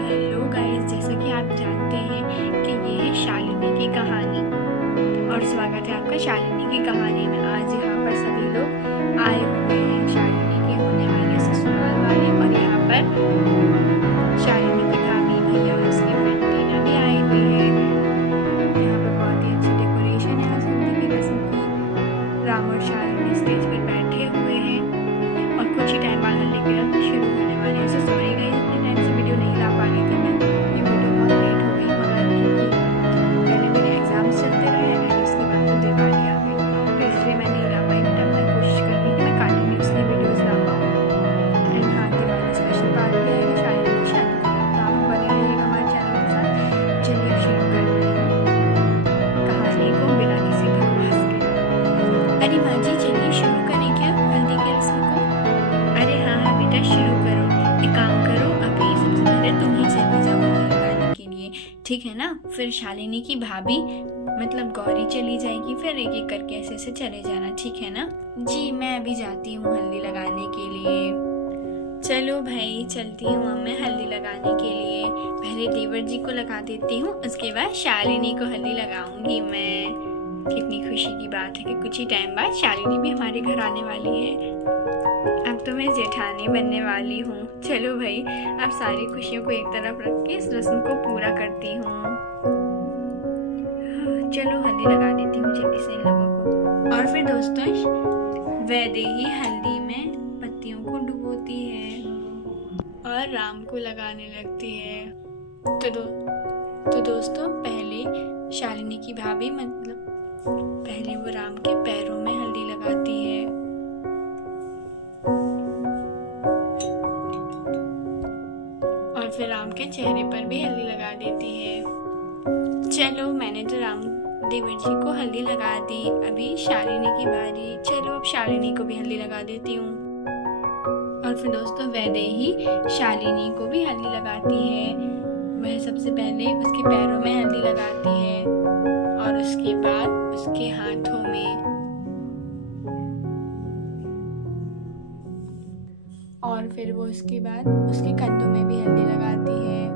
Hello guys, जैसा कि आप जानते हैं कि ये है शालिनी की कहानी और स्वागत है आपका शालिनी की कहानी में। आज यहाँ पर सभी लोग आए हुए हैं शालिनी के होने वाले ससुराल वाले, और यहाँ पर शालिनी की भाभी, भैया, उसकी फ्रेंड टीना भी आई हुई है। यहाँ पर बहुत ही अच्छी डेकोरेशन है आज हल्दी की रस्म की। राम और शालिनी स्टेज पर बैठे हुए हैं और कुछ ही टाइम बाद हल्दी की रस्म शुरू होने वाली है। सो सॉरी गाइस, इतने टाइम से वीडियो नहीं ला पा रही थी मैं। ये वीडियो बहुत लेट हो गई, मगर क्योंकि पहले मेरे एग्जाम्स चलते रहे एंड उसके बाद फिर दिवाली आ गई, तो इसलिए मैं नहीं ला पाई। बट अब मैं कोशिश कर रही हूँ कि मैं कंटिन्यूसली वीडियोज़ ला पाऊँ। एंड हाँ, दिवाली स्पेशल पार्ट भी आएगा शालिनी की शादी का। तो आप बने रहिएगा हमारे चैनल के साथ। चलिए अब शुरू करते हैं कहानी को बिना किसी बकवास के। अरे माँ जी, चलिए शुरू करें क्या हल्दी की रस्म को? अरे हाँ हाँ बेटा, शुरू करो। एक काम करो, अभी सबसे पहले तुम ही चली जाओ हल्दी लगाने के लिए, ठीक है ना? फिर शालिनी की भाभी मतलब गौरी चली जाएगी, फिर एक एक करके ऐसे ऐसे चले जाना, ठीक है ना? जी, मैं अभी जाती हूँ हल्दी लगाने के लिए। चलो भाई, चलती हूँ अब मैं हल्दी लगाने के लिए। पहले देवर जी को लगा देती हूँ, उसके बाद शालिनी को हल्दी लगाऊंगी मैं। कितनी खुशी की बात है कि कुछ ही टाइम बाद शालिनी भी हमारे घर आने वाली है। अब तो मैं जेठानी बनने वाली हूँ। चलो भाई, अब सारी खुशियों को एक तरफ रख के इस रस्म को पूरा करती हूँ। चलो हल्दी लगा देती हूँ जल्दी से इन लोगों को। और फिर दोस्तों, वैदेही हल्दी में पत्तियों को डुबोती है और राम को लगाने लगती है। तो दोस्तों, पहले शालिनी की भाभी मतलब पहले वो राम के पैरों में हल्दी लगाती है और फिर राम के चेहरे पर भी हल्दी लगा देती है। चलो, मैंने तो राम देवर जी को हल्दी लगा दी, अभी शालिनी की बारी। चलो अब शालिनी को भी हल्दी लगा देती हूँ। और फिर दोस्तों, वैदेही शालिनी को भी हल्दी लगाती है। वह सबसे पहले उसके पैरों में हल्दी लगाती है और उसके बाद उसके हाथों में, और फिर वो उसके बाद उसके कंधों में भी हल्दी लगाती है,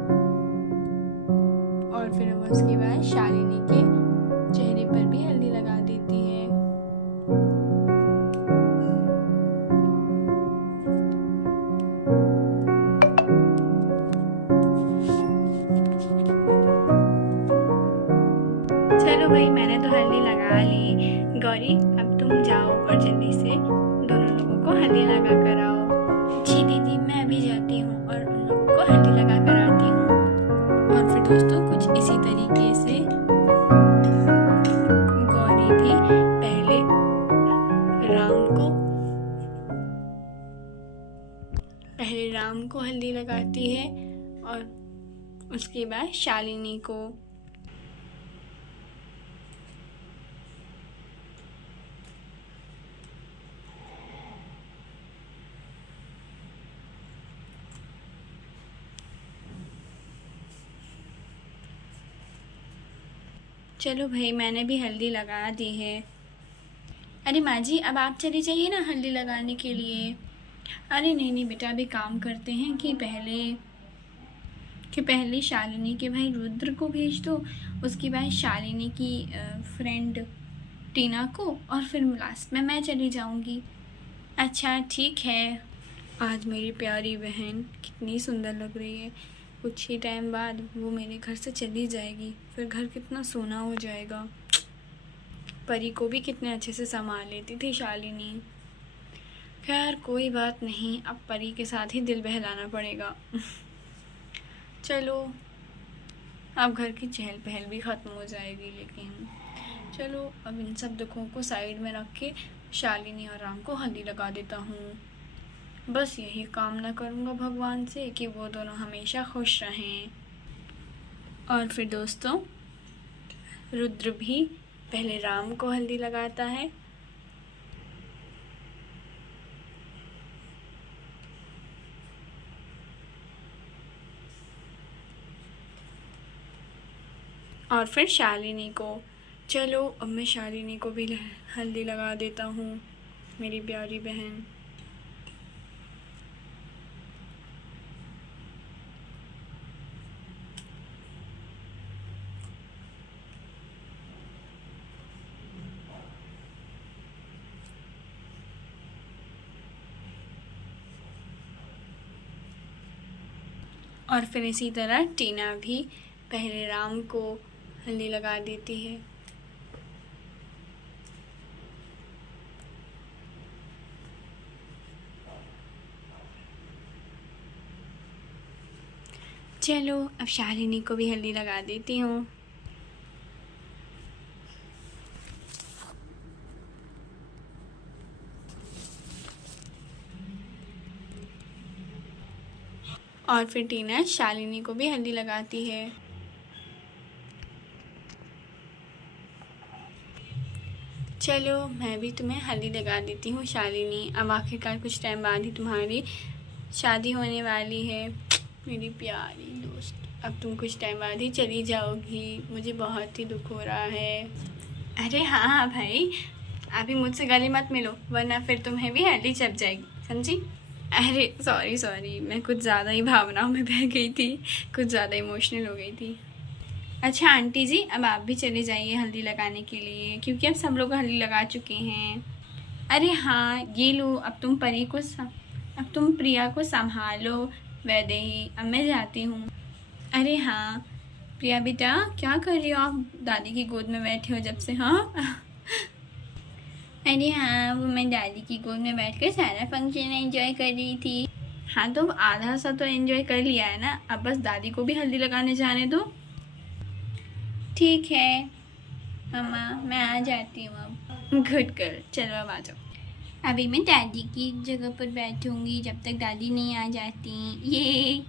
और फिर वो उसके बाद शालिनी के चेहरे पर भी हल्दी लगा देती है। चलो भाई, मैंने तो हल्दी लगा ली। गौरी, अब तुम जाओ और जल्दी से दोनों लोगों को हल्दी लगा कर आओ। जी दीदी, मैं अभी जाती हूँ और उन लोगों को हल्दी लगा कर आती हूँ। और फिर दोस्तों, कुछ इसी तरीके से गौरी भी पहले राम को हल्दी लगाती है और उसके बाद शालिनी को। चलो भाई, मैंने भी हल्दी लगा दी है। अरे माँ जी, अब आप चली जाइए ना हल्दी लगाने के लिए। अरे नहीं बेटा, अभी काम करते हैं कि पहले शालिनी के भाई रुद्र को भेज दो, उसके बाद शालिनी की फ्रेंड टीना को, और फिर लास्ट में मैं चली जाऊंगी। अच्छा ठीक है। आज मेरी प्यारी बहन कितनी सुंदर लग रही है। कुछ ही टाइम बाद वो मेरे घर से चली जाएगी, फिर घर कितना सोना हो जाएगा। परी को भी कितने अच्छे से संभाल लेती थी शालिनी। खैर कोई बात नहीं, अब परी के साथ ही दिल बहलाना पड़ेगा। चलो, अब घर की चहल पहल भी ख़त्म हो जाएगी। लेकिन चलो, अब इन सब दुखों को साइड में रख के शालिनी और राम को हल्दी लगा देता हूँ। बस यही कामना करूँगा भगवान से कि वो दोनों हमेशा खुश रहें। और फिर दोस्तों, रुद्र भी पहले राम को हल्दी लगाता है और फिर शालिनी को। चलो, अब मैं शालिनी को भी हल्दी लगा देता हूँ, मेरी प्यारी बहन। और फिर इसी तरह टीना भी पहले राम को हल्दी लगा देती है। चलो अब शालिनी को भी हल्दी लगा देती हूँ। और फिर टीना शालिनी को भी हल्दी लगाती है। चलो मैं भी तुम्हें हल्दी लगा देती हूँ शालिनी। अब आखिरकार कुछ टाइम बाद ही तुम्हारी शादी होने वाली है मेरी प्यारी दोस्त। अब तुम कुछ टाइम बाद ही चली जाओगी, मुझे बहुत ही दुख हो रहा है। अरे हाँ भाई, अभी मुझसे गले मत मिलो वरना फिर तुम्हें भी हल्दी चप जाएगी, समझी? अरे सॉरी, मैं कुछ ज़्यादा ही भावनाओं में बह गई थी, कुछ ज़्यादा इमोशनल हो गई थी। अच्छा आंटी जी, अब आप भी चले जाइए हल्दी लगाने के लिए, क्योंकि अब सब लोग हल्दी लगा चुके हैं। अरे हाँ ये लो, अब तुम प्रिया को संभालो वैदेही, अब मैं जाती हूँ। अरे हाँ प्रिया बेटा, क्या कर रही हो आप? दादी की गोद में बैठे हो जब से? हाँ अरे हाँ, वो मैं दादी की गोद में बैठकर सारा फंक्शन एंजॉय कर रही थी। हाँ तो आधा सा तो एंजॉय कर लिया है ना, अब बस दादी को भी हल्दी लगाने जाने दो। ठीक है मम्मा, मैं आ जाती हूँ अब। गुड गर्ल, चलो अब आ जाओ। अभी मैं दादी की जगह पर बैठूंगी जब तक दादी नहीं आ जाती। ये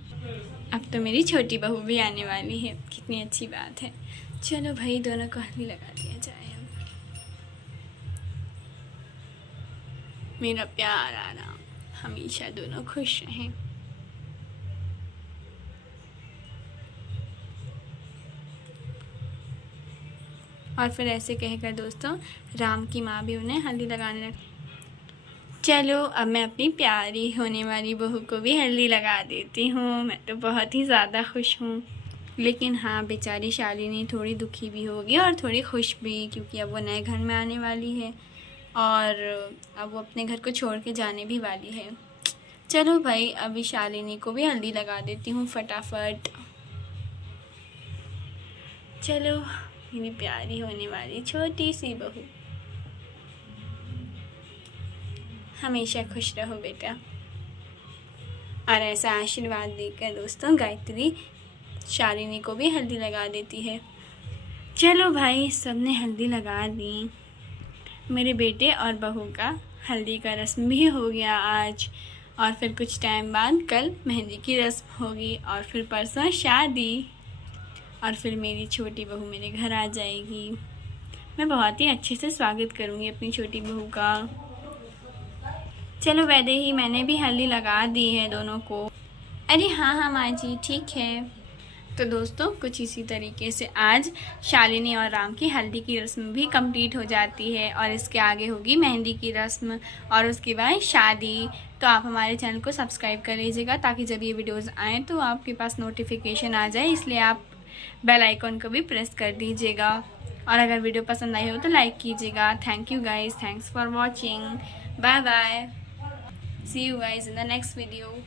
अब तो मेरी छोटी बहू भी आने वाली है, कितनी अच्छी बात है। चलो भाई, दोनों को हल्दी लगा दिया जाए। मेरा प्यारा राम हमेशा दोनों खुश रहें। और फिर ऐसे कहकर दोस्तों राम की माँ भी उन्हें हल्दी लगाने लगी। चलो अब मैं अपनी प्यारी होने वाली बहू को भी हल्दी लगा देती हूँ। मैं तो बहुत ही ज़्यादा खुश हूँ, लेकिन हाँ बेचारी शालिनी थोड़ी दुखी भी होगी और थोड़ी खुश भी, क्योंकि अब वो नए घर में आने वाली है और अब वो अपने घर को छोड़ के जाने भी वाली है। चलो भाई, अभी शालिनी को भी हल्दी लगा देती हूँ फटाफट। चलो मेरी प्यारी होने वाली छोटी सी बहू, हमेशा खुश रहो बेटा। और ऐसा आशीर्वाद देकर दोस्तों गायत्री शालिनी को भी हल्दी लगा देती है। चलो भाई, सबने हल्दी लगा दी। मेरे बेटे और बहू का हल्दी का रस्म भी हो गया आज, और फिर कुछ टाइम बाद कल मेहंदी की रस्म होगी, और फिर परसों शादी, और फिर मेरी छोटी बहू मेरे घर आ जाएगी। मैं बहुत ही अच्छे से स्वागत करूँगी अपनी छोटी बहू का। चलो वैदेही, मैंने भी हल्दी लगा दी है दोनों को। अरे हाँ माँ जी, ठीक है। तो दोस्तों कुछ इसी तरीके से आज शालिनी और राम की हल्दी की रस्म भी कंप्लीट हो जाती है, और इसके आगे होगी मेहंदी की रस्म और उसके बाद शादी। तो आप हमारे चैनल को सब्सक्राइब कर लीजिएगा ताकि जब ये वीडियोस आएँ तो आपके पास नोटिफिकेशन आ जाए, इसलिए आप बेल आइकॉन को भी प्रेस कर दीजिएगा। और अगर वीडियो पसंद आई हो तो लाइक कीजिएगा। Thank you guys, thanks for watching, bye bye, see you guys in the next video.